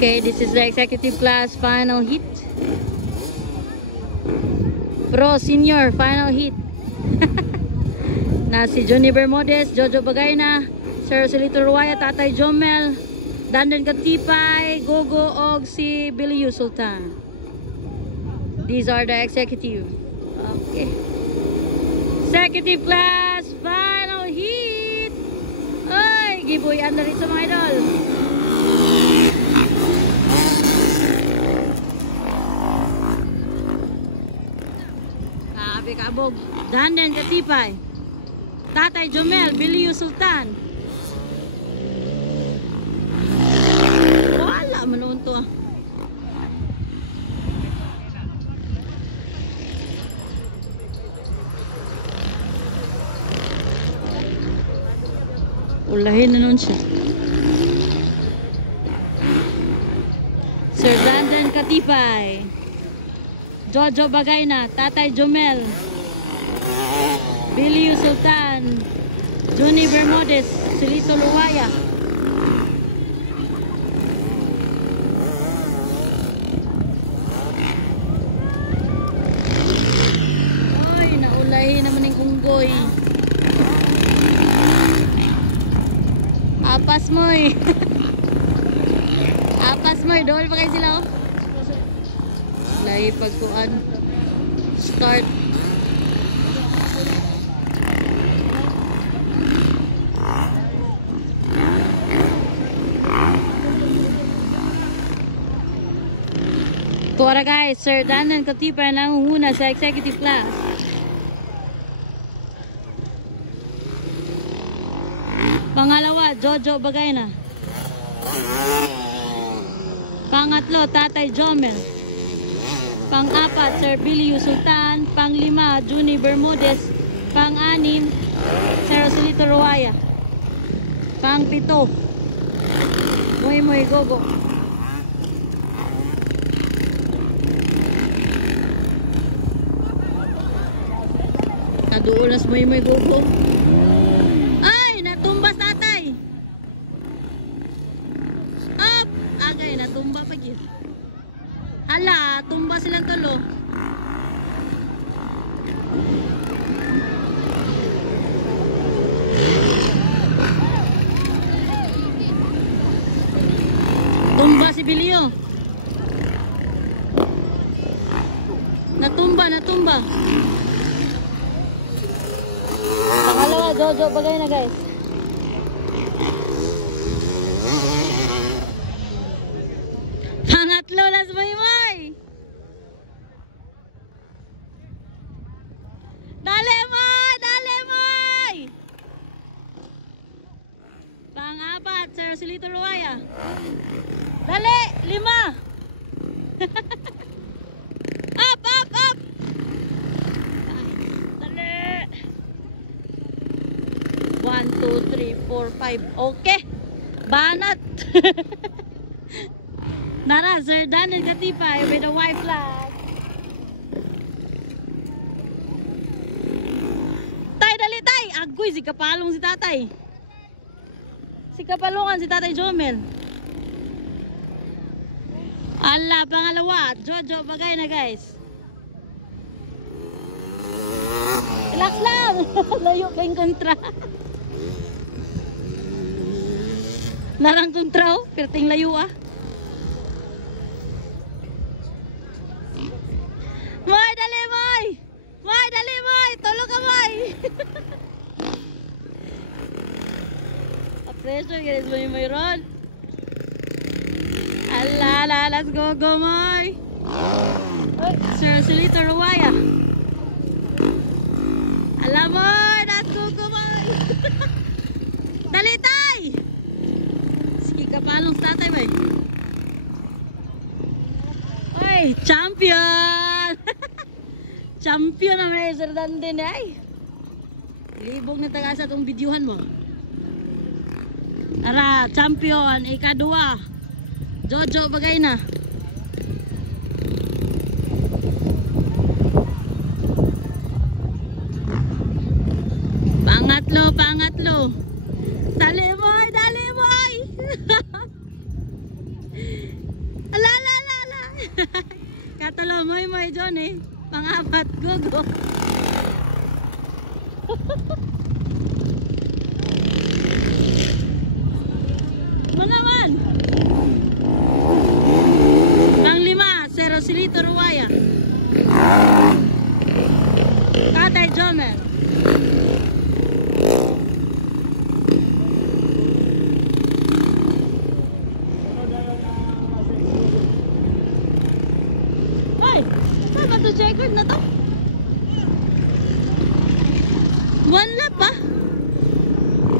Okay, this is the executive class final heat. Pro senior final heat. Na si Johnny Bermudez, Jojo Bagayna, Sir Roselito Ruaya, Tatay Jomel, Dandan Katipay, Gogo, og si Biliu Sultan. These are the executive. Okay. Executive class final heat. Ay, gibuyan na rito mga idol. Kabe kabog. Dandan Katipay, Tatay Jomel, Biliu Sultan. Wala man to. Ulahin na nun siya. Sir Dandan Katipay, Jojo Bagayna, Tatay Jomel, Biliu Sultan, Johnny Bermudez, Silito Luwaya. Ay, naulahin naman yung unggoy. Apas mo'y. Apas mo'y. Dool pa kayo sila, oh. Lahi pagkuan. Start. Tuwara guys, Sir Dandan Katipay nangunguna sa executive class. Pangalawa, Jojo Bagayna. Pangatlo, Tatay Jomel. Pang-apat, Sir Biliu Sultan. Pang-lima, Johnny Bermudez. Pang-anim, Sir Roselito Ruaya. Pang-pito, Moy Moy Gogo. Naduulas Moy Moy Gogo. Ay, natumbas tatay. Up! Agay, natumba pa gid. Hala, tumba silang tulo. Tumba si Biliu. Natumba. Pangalawa, Jojo Bagayna guys. Pangatlo, Las Maymay. Dale Moy! Pang-apat, Sir Roselito Ruaya. Dali, 5. Up! Dali. 1, 2, 3, 4, 5. Okay. Banat. Nara, Sir Dandan Katipay with a white flag. Tay, dali tay. Agoy, si kapalong si tatay. Si kapalongan si Tatay Jomel. Ala, pangalawa, Jojo Bagayna guys. Relax lang. Layo pa yung kontra. Narang kontra, oh. Perting layo ah. Moy, dali Moy! Moy, dali Moy! Tulog ka Moy! A-pressure guys, Moy Ron. Ala, let's go Moy! Sir Roselito Ruaya. Ala Moy, let's go Moy! Dali tay! Sige kapalong sa tatay Moy. Ay, champion! Champion na may Sir Dandan ay. Libog na taga sa itong videohan mo. Ara, champion, ikadua. Jojo Bagayna. Pangatlo. Dali Moy! Katalo moy John eh. Pang-apat, gogo. Mo naman. Pang-lima, Sir Rosilito Ruwaya. Tatay Jomel. Ay, saan ba ito checkered na to? 1